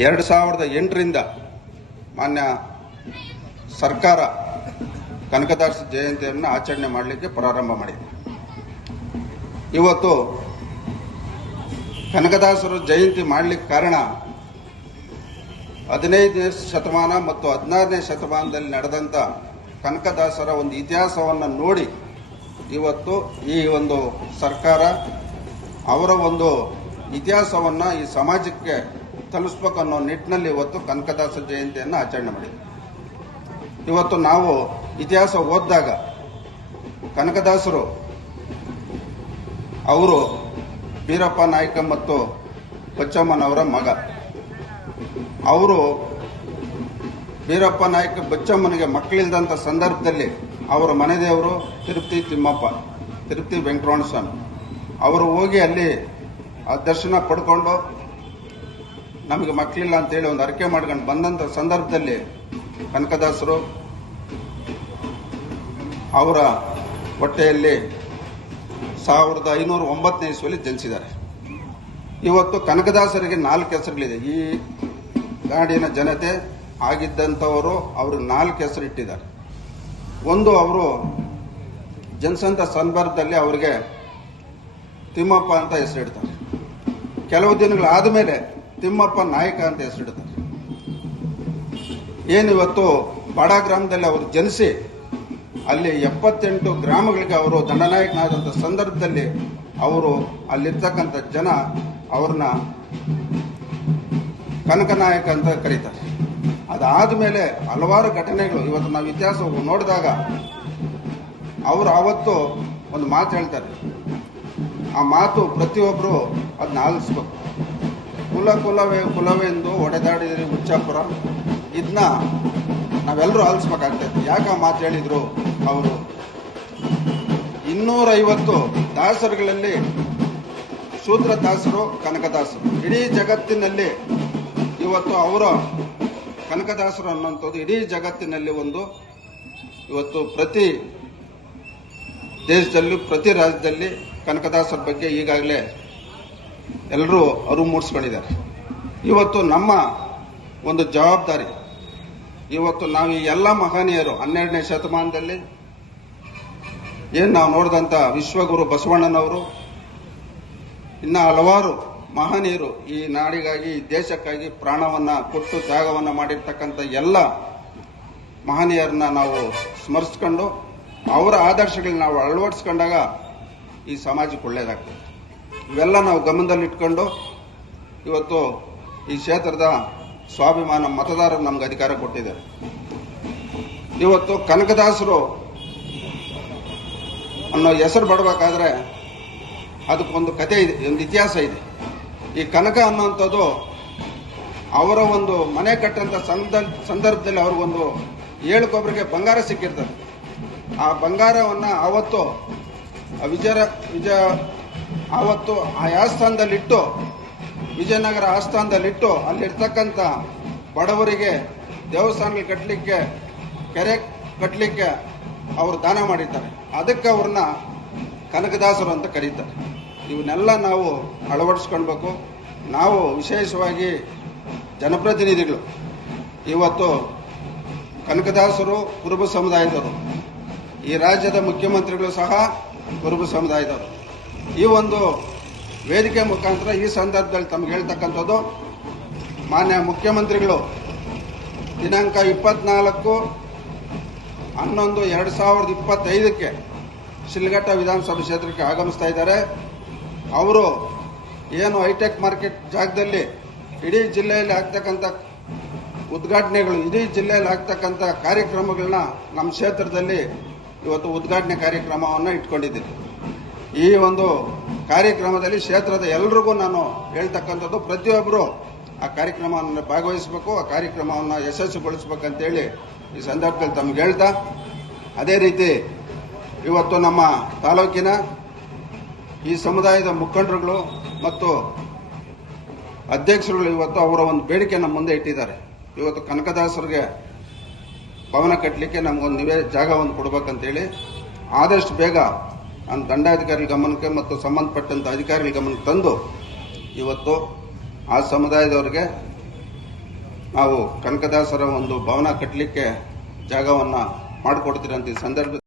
ಎರಡು ಸಾವಿರದ ಎಂಟರಿಂದ ಮಾನ್ಯ ಸರ್ಕಾರ ಕನಕದಾಸ ಜಯಂತಿಯನ್ನು ಆಚರಣೆ ಮಾಡಲಿಕ್ಕೆ ಪ್ರಾರಂಭ ಮಾಡಿದೆ. ಇವತ್ತು ಕನಕದಾಸರು ಜಯಂತಿ ಮಾಡಲಿಕ್ಕೆ ಕಾರಣ ಹದಿನೈದನೇ ಶತಮಾನ ಮತ್ತು ಹದಿನಾರನೇ ಶತಮಾನದಲ್ಲಿ ನಡೆದಂಥ ಕನಕದಾಸರ ಒಂದು ಇತಿಹಾಸವನ್ನು ನೋಡಿ ಇವತ್ತು ಈ ಒಂದು ಸರ್ಕಾರ ಅವರ ಒಂದು ಇತಿಹಾಸವನ್ನು ಈ ಸಮಾಜಕ್ಕೆ ತಲುಪಿಸ್ಬೇಕು ಅನ್ನೋ ನಿಟ್ಟಿನಲ್ಲಿ ಇವತ್ತು ಕನಕದಾಸ ಜಯಂತಿಯನ್ನು ಆಚರಣೆ ಮಾಡಿದೆ ಇವತ್ತು ನಾವು ಇತಿಹಾಸ ಓದಿದಾಗ ಕನಕದಾಸರು, ಅವರು ಬೀರಪ್ಪ ನಾಯ್ಕ ಮತ್ತು ಬಚ್ಚಮ್ಮನವರ ಮಗ. ಅವರು ಬೀರಪ್ಪ ನಾಯ್ಕ ಬಚ್ಚಮ್ಮನಿಗೆ ಮಕ್ಕಳಿಲ್ದಂಥ ಸಂದರ್ಭದಲ್ಲಿ ಅವರ ಮನೆದೇವರು ತಿರುಪತಿ ತಿಮ್ಮಪ್ಪ, ತಿರುಪತಿ ವೆಂಕಟರಮಣ ಸ್ವಾಮಿ. ಅವರು ಹೋಗಿ ಅಲ್ಲಿ ಆ ದರ್ಶನ ಪಡ್ಕೊಂಡು ನಮಗೆ ಮಕ್ಕಳಿಲ್ಲ ಅಂತೇಳಿ ಒಂದು ಅರಿಕೆ ಮಾಡ್ಕೊಂಡು ಬಂದಂಥ ಸಂದರ್ಭದಲ್ಲಿ ಕನಕದಾಸರು ಅವರ ಹೊಟ್ಟೆಯಲ್ಲಿ ಸಾವಿರದ ಐನೂರ ಒಂಬತ್ತನೇ ಇಸ್ವಿಯಲ್ಲಿ ಜನಿಸಿದ್ದಾರೆ. ಇವತ್ತು ಕನಕದಾಸರಿಗೆ ನಾಲ್ಕು ಹೆಸರುಗಳಿದೆ. ಈ ನಾಡಿನ ಜನತೆ ಆಗಿದ್ದಂಥವರು ಅವ್ರಿಗೆ ನಾಲ್ಕು ಹೆಸರು ಇಟ್ಟಿದ್ದಾರೆ. ಒಂದು ಅವರು ಜನಿಸಂತ ಸಂದರ್ಭದಲ್ಲಿ ಅವರಿಗೆ ತಿಮ್ಮಪ್ಪ ಅಂತ ಹೆಸರಿಡ್ತಾರೆ. ಕೆಲವು ದಿನಗಳಾದ ಮೇಲೆ ತಿಮ್ಮಪ್ಪ ನಾಯಕ ಅಂತ ಹೆಸರಿಡ್ತಾರೆ ಏನಿವತ್ತು ಬಾಡ ಗ್ರಾಮದಲ್ಲಿ ಅವರು ಜನಿಸಿ, ಅಲ್ಲಿ ಎಪ್ಪತ್ತೆಂಟು ಗ್ರಾಮಗಳಿಗೆ ಅವರು ದಂಡನಾಯಕನಾದಂಥ ಸಂದರ್ಭದಲ್ಲಿ ಅವರು ಅಲ್ಲಿರ್ತಕ್ಕಂಥ ಜನ ಅವ್ರನ್ನ ಕನಕನಾಯಕ ಅಂತ ಕರೀತಾರೆ. ಅದಾದ ಮೇಲೆ ಹಲವಾರು ಘಟನೆಗಳು, ಇವತ್ತು ನಾವು ಇತಿಹಾಸ ನೋಡಿದಾಗ ಅವರು ಆವತ್ತು ಒಂದು ಮಾತು ಹೇಳ್ತಾರೆ. ಆ ಮಾತು ಪ್ರತಿಯೊಬ್ಬರು ಅದನ್ನ ಆಲಿಸ್ಬೇಕು. ಕುಲ ಕುಲವೇ ಕುಲವೆಂದು ಹೊಡೆದಾಡಿದ್ರಿ ಹುಚ್ಚಾಪುರ. ಇದನ್ನ ನಾವೆಲ್ಲರೂ ಆಲಿಸ್ಬೇಕಾಗ್ತೈತೆ. ಯಾಕೆ ಆ ಮಾತು ಹೇಳಿದರು ಅವರು? ಇನ್ನೂರೈವತ್ತು ದಾಸರುಗಳಲ್ಲಿ ಶೂದ್ರ ದಾಸರು ಕನಕದಾಸರು ಇಡೀ ಜಗತ್ತಿನಲ್ಲಿ ಇವತ್ತು ಅವರ ಕನಕದಾಸರು ಅನ್ನುವಂಥದ್ದು ಇಡೀ ಜಗತ್ತಿನಲ್ಲಿ ಒಂದು ಇವತ್ತು ಪ್ರತಿ ದೇಶದಲ್ಲೂ ಪ್ರತಿ ರಾಜ್ಯದಲ್ಲಿ ಕನಕದಾಸರ ಬಗ್ಗೆ ಈಗಾಗಲೇ ಎಲ್ಲರೂ ಅರಿವು ಮೂಡಿಸ್ಕೊಂಡಿದ್ದಾರೆ. ಇವತ್ತು ನಮ್ಮ ಒಂದು ಜವಾಬ್ದಾರಿ. ಇವತ್ತು ನಾವು ಈ ಎಲ್ಲ ಮಹನೀಯರು ಹನ್ನೆರಡನೇ ಶತಮಾನದಲ್ಲಿ ಏನು ನಾವು ನೋಡಿದಂಥ ವಿಶ್ವಗುರು ಬಸವಣ್ಣನವರು, ಇನ್ನು ಹಲವಾರು ಮಹನೀಯರು ಈ ನಾಡಿಗಾಗಿ, ಈ ದೇಶಕ್ಕಾಗಿ ಪ್ರಾಣವನ್ನು ಕೊಟ್ಟು ತ್ಯಾಗವನ್ನು ಮಾಡಿರ್ತಕ್ಕಂಥ ಎಲ್ಲ ಮಹನೀಯರನ್ನ ನಾವು ಸ್ಮರಿಸ್ಕೊಂಡು ಅವರ ಆದರ್ಶಗಳನ್ನ ನಾವು ಅಳವಡಿಸ್ಕೊಂಡಾಗ ಈ ಸಮಾಜಕ್ಕೆ ಒಳ್ಳೇದಾಗ್ತದೆ. ಇವೆಲ್ಲ ನಾವು ಗಮನದಲ್ಲಿಟ್ಕೊಂಡು ಇವತ್ತು ಈ ಕ್ಷೇತ್ರದ ಸ್ವಾಭಿಮಾನ ಮತದಾರರು ನಮ್ಗೆ ಅಧಿಕಾರ ಕೊಟ್ಟಿದ್ದಾರೆ. ಇವತ್ತು ಕನಕದಾಸರು ಅನ್ನೋ ಹೆಸರು ಬಡಬೇಕಾದ್ರೆ ಅದಕ್ಕೊಂದು ಕತೆ ಇದೆ, ಒಂದು ಇತಿಹಾಸ ಇದೆ. ಈ ಕನಕ ಅನ್ನುವಂಥದ್ದು ಅವರ ಒಂದು ಮನೆ ಕಟ್ಟಂತ ಸಂದ, ಸಂದರ್ಭದಲ್ಲಿ ಅವ್ರಿಗೊಂದು ಏಳು ಕೊಬ್ಬರಿಗೆ ಬಂಗಾರ ಸಿಕ್ಕಿರ್ತದೆ. ಆ ಬಂಗಾರವನ್ನ ಅವತ್ತು ವಿಜಯ ವಿಜಯ ಆವತ್ತು ಆ ಆಸ್ಥಾನದಲ್ಲಿಟ್ಟು, ವಿಜಯನಗರ ಆಸ್ಥಾನದಲ್ಲಿಟ್ಟು ಅಲ್ಲಿರ್ತಕ್ಕಂಥ ಬಡವರಿಗೆ ದೇವಸ್ಥಾನಗಳು ಕಟ್ಟಲಿಕ್ಕೆ ಕೆರೆ ಕಟ್ಟಲಿಕ್ಕೆ ಅವರು ದಾನ ಮಾಡಿದ್ದಾರೆ. ಅದಕ್ಕೆ ಅವ್ರನ್ನ ಕನಕದಾಸರು ಅಂತ ಕರೀತಾರೆ. ಇವನ್ನೆಲ್ಲ ನಾವು ಅಳವಡಿಸ್ಕೊಳ್ಬೇಕು. ನಾವು ವಿಶೇಷವಾಗಿ ಜನಪ್ರತಿನಿಧಿಗಳು. ಇವತ್ತು ಕನಕದಾಸರು, ಕುರುಬ ಸಮುದಾಯದವರು, ಈ ರಾಜ್ಯದ ಮುಖ್ಯಮಂತ್ರಿಗಳು ಸಹ ಕುರುಬ ಸಮುದಾಯದವರು. ಈ ಒಂದು ವೇದಿಕೆ ಮುಖಾಂತರ ಈ ಸಂದರ್ಭದಲ್ಲಿ ತಮಗೆ ಹೇಳ್ತಕ್ಕಂಥದ್ದು, ಮಾನ್ಯ ಮುಖ್ಯಮಂತ್ರಿಗಳು, ದಿನಾಂಕ ಇಪ್ಪತ್ನಾಲ್ಕು ಹನ್ನೊಂದು ಎರಡು ಸಾವಿರದ ಇಪ್ಪತ್ತೈದಕ್ಕೆ ಶಿಲ್ಘಟ್ಟ ವಿಧಾನಸಭಾ ಕ್ಷೇತ್ರಕ್ಕೆ ಆಗಮಿಸ್ತಾ ಇದ್ದಾರೆ. ಅವರು ಏನು ಹೈಟೆಕ್ ಮಾರ್ಕೆಟ್ ಜಾಗದಲ್ಲಿ ಇಡೀ ಜಿಲ್ಲೆಯಲ್ಲಿ ಆಗ್ತಕ್ಕಂಥ ಉದ್ಘಾಟನೆಗಳು, ಇಡೀ ಜಿಲ್ಲೆಯಲ್ಲಿ ಆಗ್ತಕ್ಕಂಥ ಕಾರ್ಯಕ್ರಮಗಳನ್ನ ನಮ್ಮ ಕ್ಷೇತ್ರದಲ್ಲಿ ಇವತ್ತು ಉದ್ಘಾಟನೆ ಕಾರ್ಯಕ್ರಮವನ್ನು ಇಟ್ಕೊಂಡಿದ್ದೀನಿ ಈ ಒಂದು ಕಾರ್ಯಕ್ರಮದಲ್ಲಿ ಕ್ಷೇತ್ರದ ಎಲ್ರಿಗೂ ನಾನು ಹೇಳ್ತಕ್ಕಂಥದ್ದು ಪ್ರತಿಯೊಬ್ಬರು ಆ ಕಾರ್ಯಕ್ರಮವನ್ನು ಭಾಗವಹಿಸಬೇಕು, ಆ ಕಾರ್ಯಕ್ರಮವನ್ನು ಯಶಸ್ವಿಗೊಳಿಸ್ಬೇಕಂತೇಳಿ ಈ ಸಂದರ್ಭದಲ್ಲಿ ತಮ್ಗೆ ಹೇಳ್ತಾ, ಅದೇ ರೀತಿ ಇವತ್ತು ನಮ್ಮ ತಾಲೂಕಿನ ಈ ಸಮುದಾಯದ ಮುಖಂಡರುಗಳು ಮತ್ತು ಅಧ್ಯಕ್ಷರುಗಳು ಇವತ್ತು ಅವರ ಒಂದು ಬೇಡಿಕೆ ನಮ್ಮ ಮುಂದೆ ಇಟ್ಟಿದ್ದಾರೆ. ಇವತ್ತು ಕನಕದಾಸರಿಗೆ ಭವನ ಕಟ್ಟಲಿಕ್ಕೆ ನಮಗೊಂದು ನಿವೇ, ಜಾಗವನ್ನು ಕೊಡ್ಬೇಕಂತೇಳಿ ಆದಷ್ಟು ಬೇಗ ನಾನು ದಂಡಾಧಿಕಾರಿ ಗಮನಕ್ಕೆ ಮತ್ತು ಸಂಬಂಧಪಟ್ಟಂತ ಅಧಿಕಾರಿಗಳ ಗಮನಕ್ಕೆ ತಂದು ಇವತ್ತು ಆ ಸಮುದಾಯದವರಿಗೆ ನಾವು ಕನಕದಾಸರ ಒಂದು ಭವನ ಕಟ್ಟಲಿಕ್ಕೆ ಜಾಗವನ್ನು ಮಾಡಿಕೊಡ್ತೀರಂತ ಈ ಸಂದರ್ಭ